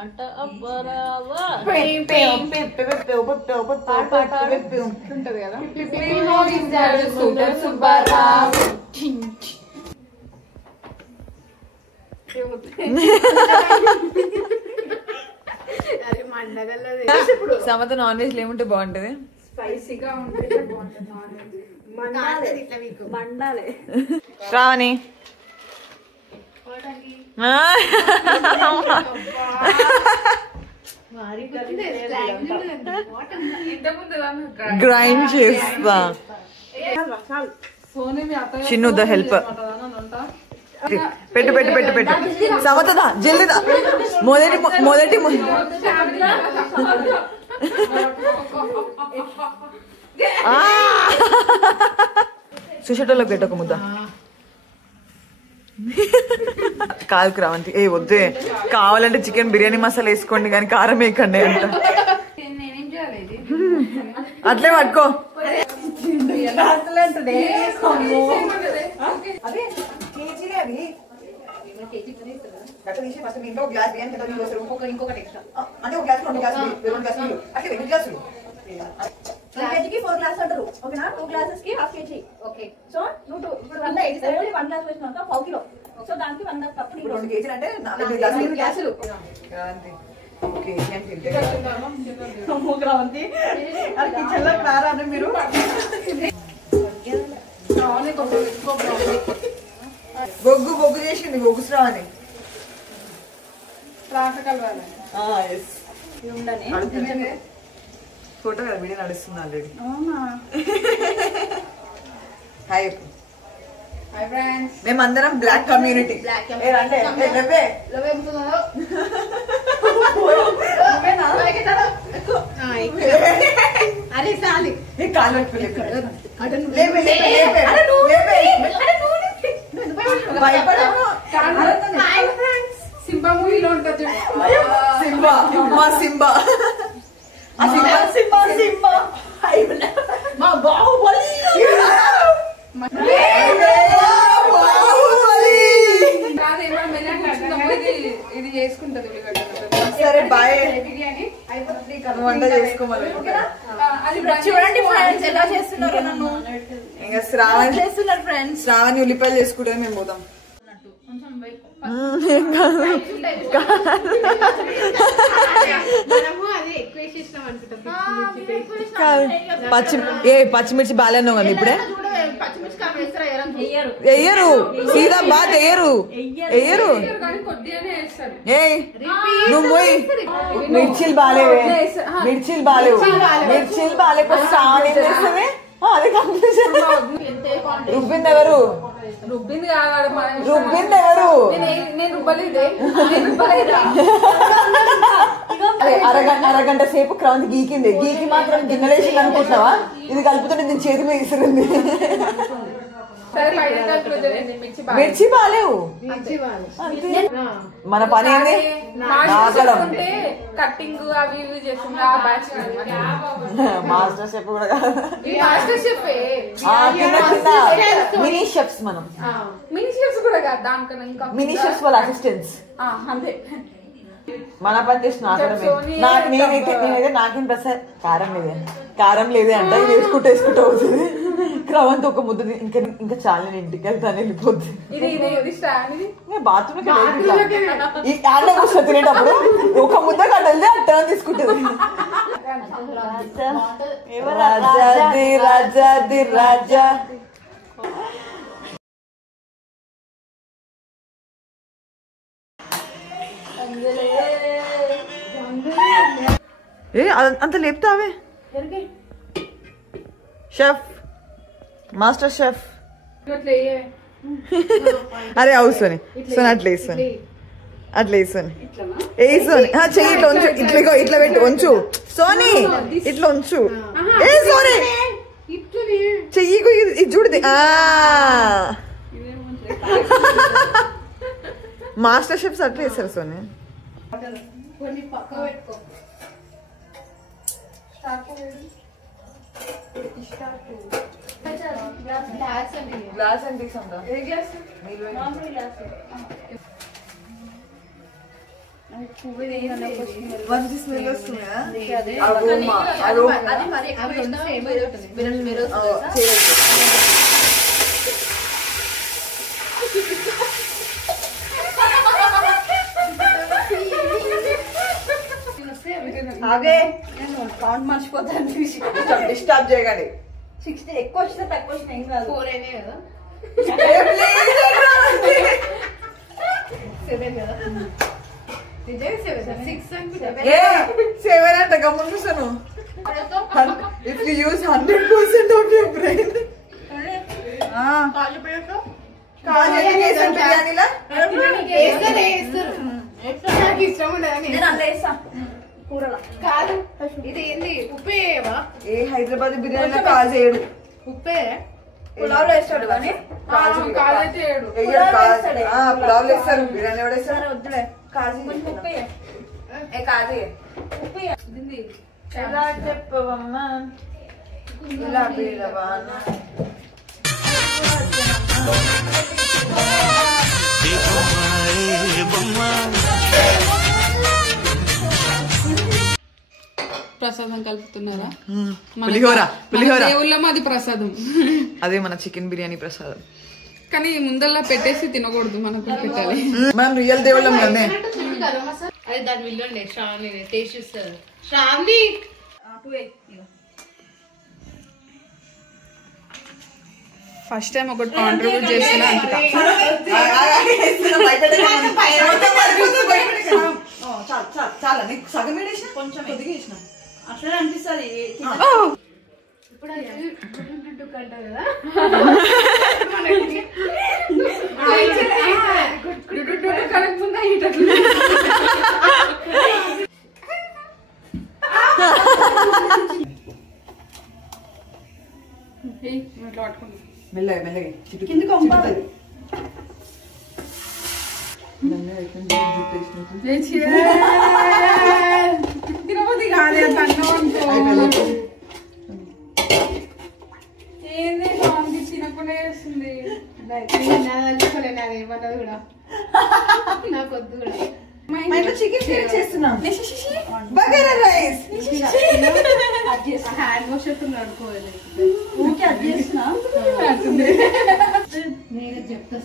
అంట అబ్బరావా ఉంటది కదా సుబ్బారావు సమత నాన్ వెజ్ ఏముంటే బాగుంటది స్పైసీగా ఉంటే మండాలి శ్రావణి గ్రైండ్ చేస్తా చిన్ను ద హెల్ప్ పెట్టు పెట్టు పెట్టు పెట్టు సమతదా జల్దిదా మొదటి సుషటోలోకి పెట్టు ఒక ముద్ద కాదు క్రాంతి ఏ వద్దే కావాలంటే చికెన్ బిర్యానీ మసాలా వేసుకోండి కానీ కారం వేయకండి అంట అట్లే పట్టుకో కేజీకి 4 గ్లాస్ అంటారు ఓకేనా 2 గ్లాసెస్ కి హాఫ్ కేజీ ఓకే సో నువ్వు ఇప్పుడు 1 గ్లాస్ వేసినాక 1 కిలో సో దానికి 1 కప్ 2 కేజీలు అంటే 4 గ్లాసులు మీరు బొగ్గు చేసింది బొగ్గు శ్రావణి ఫోటో కదా వీడియో నడుస్తుంది ఆల్రెడీ హాయ్ ఫ్రెండ్స్ మేమందరం బ్లాక్ కమ్యూనిటీ అరే సాలి సింబా మూవీలో ఉంటుంది సింబా మా సింబా మా బాహుబలి ఇది చేసుకుంటది సరే బాయ్ బిర్యానీ వంట చేసుకోమని చూడండి ఫ్రెండ్స్ ఎలా చేస్తున్నారు నన్ను ఇంకా శ్రావణి చేస్తున్నారు ఫ్రెండ్స్ శ్రావణి ఉల్లిపాయలు చేసుకుంటే మేము పోతాం పచ్చిమిర్చి బాగాలేను కదా ఇప్పుడే వెయ్యరు సీదా బాత్ వెయ్యరు ఏ నువ్వు పోయి మిర్చీలు బాగాలేవే మిర్చీలు బాగాలేకపోతే శ్రావణి ఏం చేస్తుంది అది కంప్లీషన్ రుబ్బింది ఎవరు అరగంట సేపు క్రౌండ్ గీకి మాత్రం గిన్నెలేసింది అనుకుంటున్నావా ఇది కలుపుతుంటే నేను చేతి మీద ఇసురుంది మిర్చి బాలేవు మన పని ఏంది కట్టింగ్ అవి ఇవి చేస్తుంది మాస్టర్ షెఫ్ కూడా మినీ షెఫ్స్ మనం మినీ షెఫ్స్ కూడా కాదు దానికన్నా ఇంకా మినీ షెఫ్స్ వాళ్ళ అసిస్టెంట్స్ అంతే మన పని చేసిన నేనైతే నాకేం ప్రసాద్ కారం లేదే అంట ఇది వేసుకుంటూ అవుతుంది క్రవంతో ఒక ముద్ద ఇంకా చాలా నేను ఇంటికి వెళ్తాను వెళ్ళిపోద్ది బాత్రూమ్ కూర్చొని తినేటప్పుడు ఒక ముద్ద కట్టెళ్తే ఆ టర్న్ తీసుకుంటుంది రాజా ఏ అంత లేపుతావే షెఫ్ మాస్టర్ షెఫ్ అరే అవు సోని అట్లా వేసుకొని చెయ్యి ఇట్లా ఉంచు ఇట్లా పెట్టు ఉంచు సోని ఇట్లా ఉంచు ఏ సోని చెయ్యి ఇది చూడది మాస్టర్ షెఫ్స్ అట్లా వేస్తారు సోని గ్లాస్ అండి మంచి స్మెల్ వస్తుందా అది మరి ఎక్కువ వేసినా వేరే అదే నేను కౌంట్ మర్చిపోతాను డిస్టర్బ్ చేయగానే 60 ఎక్కువ వచ్చినా తక్కువ వచ్చినా ఏం కాదు 4 అయినాయి కదా 7 కదా సెవెన్ అంట గమ్మున చూసాను if you use 100% of your brain బిర్యానీలా నేను అట్లా వేస్తా కూరలా కాదు ఇది ఏంది ఉప్పే ఏ హైదరాబాద్ బిర్యానీలో కాజేయడు ఉప్పే పులావ్లో వేస్తాడు కానీ కాదైతే ఏడు పులావ్లు వేస్తారు బిర్యానీ కూడా వేస్తారు వద్దులే కాజీ ఉప్పు కాజీ ఉప్పు ఎలా చెప్పవమ్మా ఇలా పిలవానా ప్రసాదం కలుపుతున్నారా పులిహోర దేవుళ్ళ మాది ప్రసాదం అదే మన చికెన్ బిర్యానీ ప్రసాదం కానీ ముందల్లా పెట్టేసి తినకూడదు మనకు పెట్టాలి మనం రియల్ దేవుళ్ళం కదే అదే దాని విల్లుండే శ్రావణి టేస్ట్ చూస్తారు శ్రావణి ఫస్ట్ టైం ఒకటి కాంట్రిబ్యూట్ చేస్తున్నా చాలా నీకు సగం వేసిన కొంచెం కొద్దిగా వేసిన అట్లనే అనిపిస్తుంది ఇప్పుడు కదా మెల్లగా మెల్లగా కిందికి వంపాలి తిరుపతి కాదే అన్నం ఏంది స్వామికి చిన్నకుండా చేస్తుంది ఏమన్నది కూడా నాకు వద్దు కూడా చికెన్ ఫ్రై చేస్తున్నాం బగారా రైస్ హ్యాండ్ వాష్ అవుతుంది అనుకోవాలి ఊరికే అది చేస్తున్నా నేను చెప్తా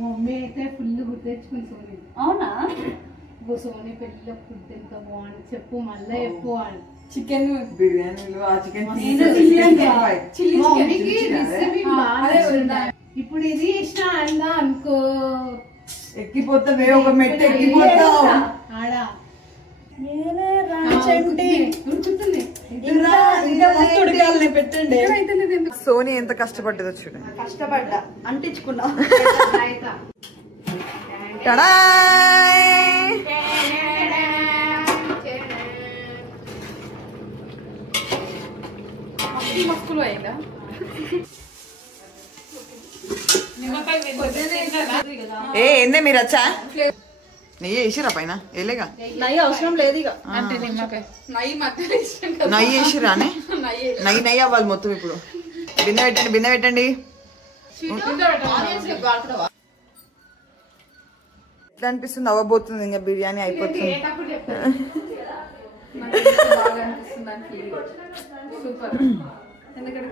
మమ్మీ అయితే ఫుల్ గుర్తు తెచ్చుకుని సోనీ అవునా సోనీ పెళ్లిలో ఫుడ్ ఎంత బాగుంది చెప్పు మళ్ళీ చెప్పు అని చికెన్ బిర్యానీలు ఆ చికెన్ మమ్మీకి రెసిపీ బాగా ఇప్పుడు ఇది ఇష్టం అన్నా అనుకో ఎక్కిపోతావే ఒక మెట్టు ఎక్కిపోతావు ఆడా పెట్టండి సోనీ ఎంత కష్టపడ్డదో చూడండి కష్టపడ్డా అంటించుకున్నా మక్కులు అయిందా ఏందే మీరు వచ్చా నెయ్యి వేసిరా పైన వేలేగా నెయ్యి అవసరం లేదు ఇక అంటే నిమ్మకాయ నెయ్యి మధ్యలో ఇష్టం కదా నెయ్యి వేసిరానే నెయ్యి నెయ్యి అవ్వాలి మొత్తం ఇప్పుడు బిన్న పెట్టండి ఎట్లా అనిపిస్తుంది అవ్వబోతుంది ఇంకా బిర్యానీ అయిపోతుంది బాగా అనిపిస్తుంది అని ఫీల్ సూపర్ ఎందుకంటే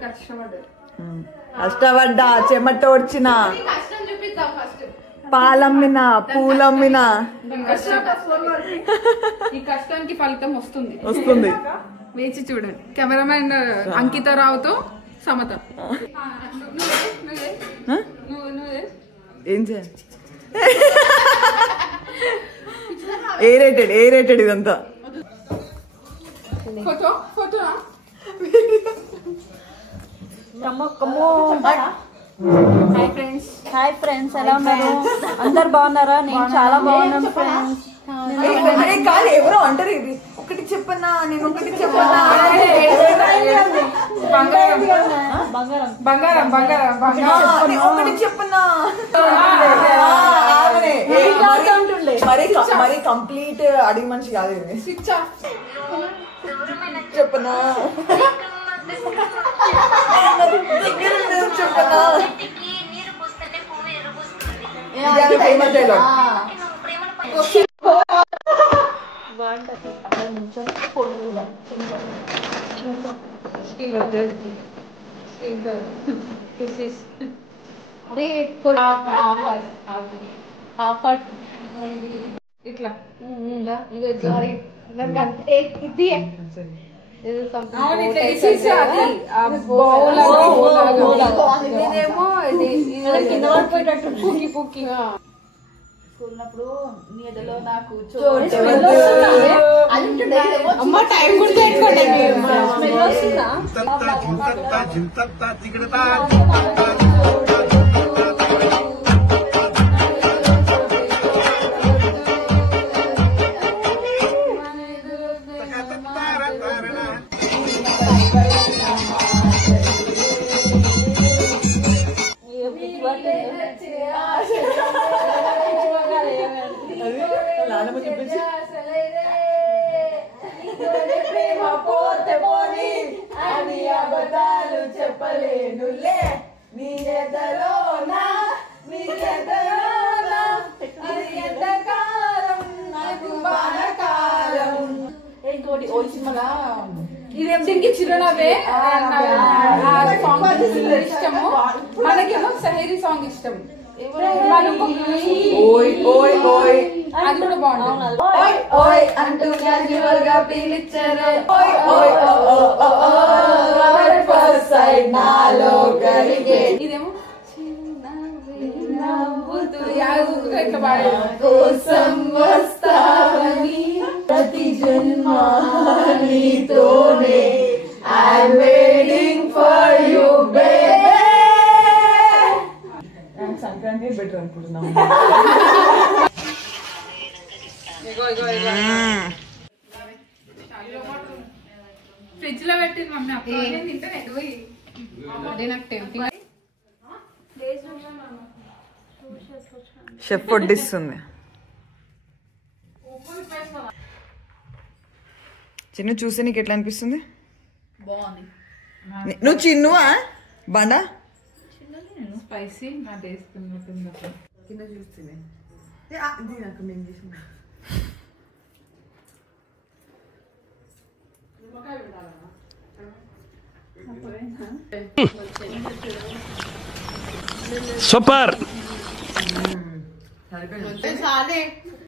కష్టపడ్డా చెమట వచ్చిన కష్టం చూపిద్దాం ఫస్ట్ పాలమ్మినా పూలమ్మినా ఈ కష్టానికి ఫలితం వస్తుంది వేచి చూడండి కెమెరామెన్ అంకిత రావుతో సమత ఏం చేయాలి ఏ రేటెడ్ ఇదంతా ఫోటో ఫోటో హాయ్ ఫ్రెండ్స్ ఎలా ఉన్నారు అందరు బాగున్నారా నేను చాలా బాగున్నాను ఫ్రెండ్స్ కాదు ఎవరో అంటారు ఇది ఒకటి చెప్పన్నా నేను ఒకటి చెప్పన్నా బంగారం ఒకటి చెప్పన్నా మరి కంప్లీట్ అడిగి మనిషి కాదు ఇది స్విచ్ ఆఫ్ చెప్పనా చెప్పనా ఫేమస్ డైలాగ్ ఇట్లా కింద పడిపోయేటట్టు ఉన్నప్పుడు నీ ఎదలో నాకు అమ్మ టైం గుర్తు పెట్టుకోండి చెప్పలేనులే నీ ఎదలోనా నీ ఎదలోనా అది ఎంతకాలం నాకు బాణకాలం ఇంకోటి ఓ సినిమాలా ఇదేం దీనికి చిరునవ్వే సాంగ్ ఇష్టము మనకేమో సహేరీ సాంగ్ ఇష్టం ఓయ్ ఓయ్ ఓయ్ అది కూడా బాగుంటుంది ఓయ్ ఓయ్ అంటూ క్యాజువల్ గా పిలిచారు ఓయ్ ఓయ్ ఫస్ట్ సైడ్ నాలో కరిగే ఇదేమో నవ్వుతూ ఇట్లా పాడే కోసం వస్తావని ప్రతి జన్మ నీతోనే I'm waiting for you baby Sankranti better అనుకుంటున్నాం ఫ్రిడ్జ్ లో పెట్టింది మమ్మీ అప్పుడు తింటే పోయి అదే నాకు టెంపింగ్ షెఫ్ వడ్డిస్తుంది చిన్ను చూస్తే నీకు ఎట్లా అనిపిస్తుంది బాగుంది నువ్వు చిన్నువా బండా స్పైసీ నా టేస్ట్ కింద చూస్తుంది సూపర్